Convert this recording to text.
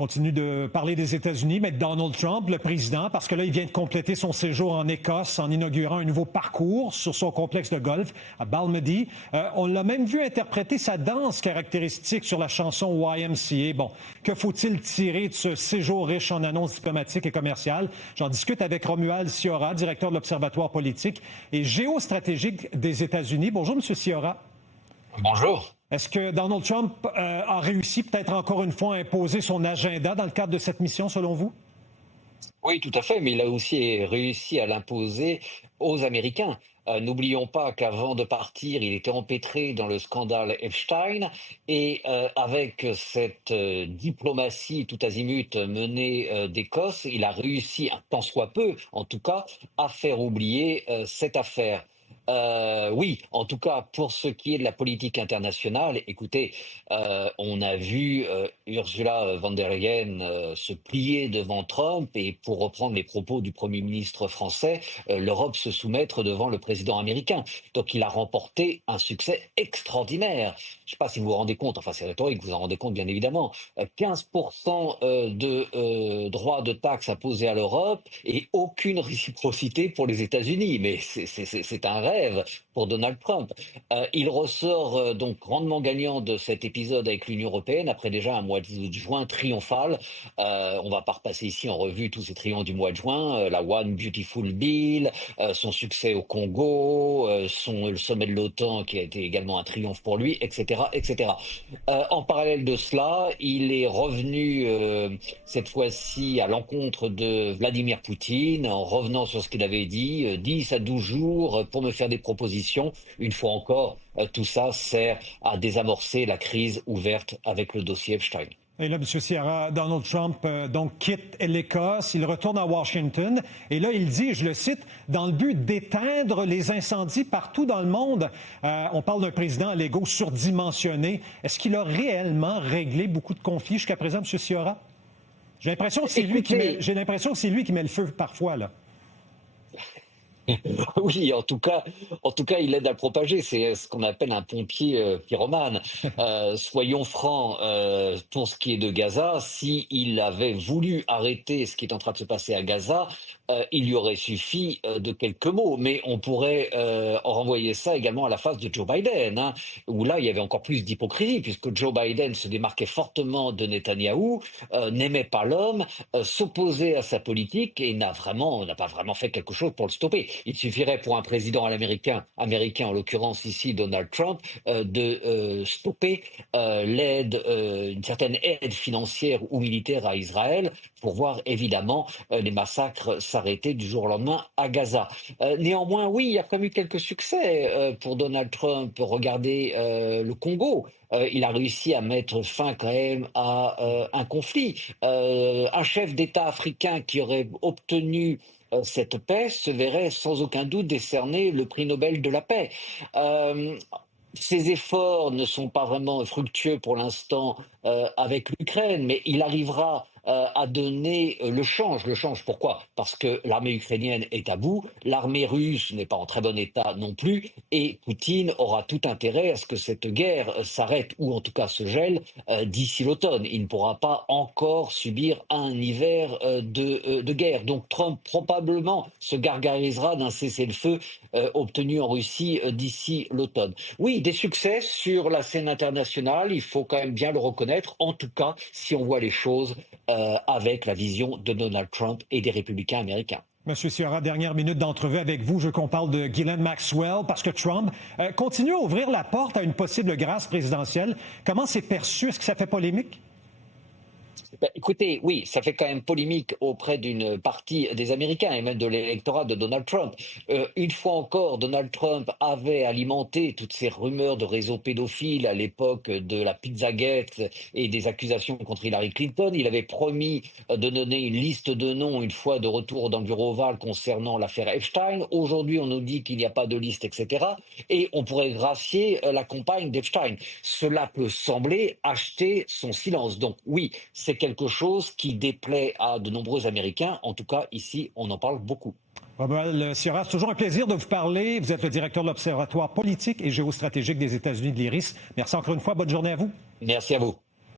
continue de parler des États-Unis, mais de Donald Trump, le président, parce que là, il vient de compléter son séjour en Écosse en inaugurant un nouveau parcours sur son complexe de golf à Balmedy. On l'a même vu interpréter sa danse caractéristique sur la chanson YMCA. Bon, que faut-il tirer de ce séjour riche en annonces diplomatiques et commerciales? J'en discute avec Romuald Siora, directeur de l'Observatoire politique et géostratégique des États-Unis. Bonjour, M. Siora. Bonjour. Est-ce que Donald Trump a réussi peut-être encore une fois à imposer son agenda dans le cadre de cette mission, selon vous? Oui, tout à fait, mais il a aussi réussi à l'imposer aux Américains. N'oublions pas qu'avant de partir, il était empêtré dans le scandale Epstein et avec cette diplomatie tout azimut menée d'Écosse, il a réussi, un tant soit peu en tout cas, à faire oublier cette affaire. Oui, en tout cas, pour ce qui est de la politique internationale, écoutez, on a vu Ursula von der Leyen se plier devant Trump et, pour reprendre les propos du Premier ministre français, l'Europe se soumettre devant le président américain. Donc il a remporté un succès extraordinaire. Je ne sais pas si vous vous rendez compte, enfin c'est rhétorique, vous vous en rendez compte bien évidemment, 15% de droits de taxes imposés à l'Europe et aucune réciprocité pour les États-Unis. Mais c'est un rêve pour Donald Trump. Il ressort donc grandement gagnant de cet épisode avec l'Union européenne après déjà un mois de juin triomphal. On va pas repasser ici en revue tous ces triomphes du mois de juin, la One Beautiful Bill, son succès au Congo, le sommet de l'OTAN qui a été également un triomphe pour lui, etc., etc. En parallèle de cela, il est revenu cette fois-ci à l'encontre de Vladimir Poutine en revenant sur ce qu'il avait dit, 10 à 12 jours pour me faire des propositions. Une fois encore, tout ça sert à désamorcer la crise ouverte avec le dossier Epstein. Et là, M. Siora, Donald Trump donc quitte l'Écosse, il retourne à Washington et là, il dit, je le cite, dans le but d'éteindre les incendies partout dans le monde. On parle d'un président à l'ego surdimensionné. Est-ce qu'il a réellement réglé beaucoup de conflits jusqu'à présent, M. Siora? J'ai l'impression que c'est lui qui met le feu parfois, là. Oui, en tout cas, il aide à le propager. C'est ce qu'on appelle un pompier pyromane. Soyons francs, pour ce qui est de Gaza, s'il avait voulu arrêter ce qui est en train de se passer à Gaza, il lui aurait suffi de quelques mots. Mais on pourrait en renvoyer ça également à la face de Joe Biden, hein, où là, il y avait encore plus d'hypocrisie, puisque Joe Biden se démarquait fortement de Netanyahou, n'aimait pas l'homme, s'opposait à sa politique et n'a pas vraiment fait quelque chose pour le stopper. Il suffirait pour un président américain en l'occurrence ici Donald Trump, de stopper une certaine aide financière ou militaire à Israël pour voir évidemment les massacres s'arrêter du jour au lendemain à Gaza. Néanmoins, oui, il y a quand même eu quelques succès pour Donald Trump. Regardez le Congo. Il a réussi à mettre fin quand même à un conflit. Un chef d'État africain qui aurait obtenu cette paix se verrait sans aucun doute décerner le prix Nobel de la paix. Ces efforts ne sont pas vraiment fructueux pour l'instant avec l'Ukraine, mais il arrivera à donner le change. Le change, pourquoi? Parce que l'armée ukrainienne est à bout, l'armée russe n'est pas en très bon état non plus, et Poutine aura tout intérêt à ce que cette guerre s'arrête, ou en tout cas se gèle, d'ici l'automne. Il ne pourra pas encore subir un hiver de guerre. Donc Trump probablement se gargarisera d'un cessez-le-feu obtenu en Russie d'ici l'automne. Oui, des succès sur la scène internationale, il faut quand même bien le reconnaître, en tout cas si on voit les choses avec la vision de Donald Trump et des républicains américains. Monsieur Siora, dernière minute d'entrevue avec vous. Je veux qu'on parle de Ghislaine Maxwell parce que Trump continue à ouvrir la porte à une possible grâce présidentielle. Comment c'est perçu? Est-ce que ça fait polémique? Écoutez, oui, ça fait quand même polémique auprès d'une partie des Américains et même de l'électorat de Donald Trump. Une fois encore, Donald Trump avait alimenté toutes ces rumeurs de réseaux pédophiles à l'époque de la Pizzagate et des accusations contre Hillary Clinton. Il avait promis de donner une liste de noms une fois de retour dans le bureau ovale concernant l'affaire Epstein. Aujourd'hui, on nous dit qu'il n'y a pas de liste, etc. Et on pourrait gracier la compagne d'Epstein. Cela peut sembler acheter son silence. Donc oui, c'est quelque chose qui déplaît à de nombreux Américains. En tout cas, ici, on en parle beaucoup. Romuald Siora, c'est toujours un plaisir de vous parler. Vous êtes le directeur de l'Observatoire politique et géostratégique des États-Unis de l'IRIS. Merci encore une fois. Bonne journée à vous. Merci à vous.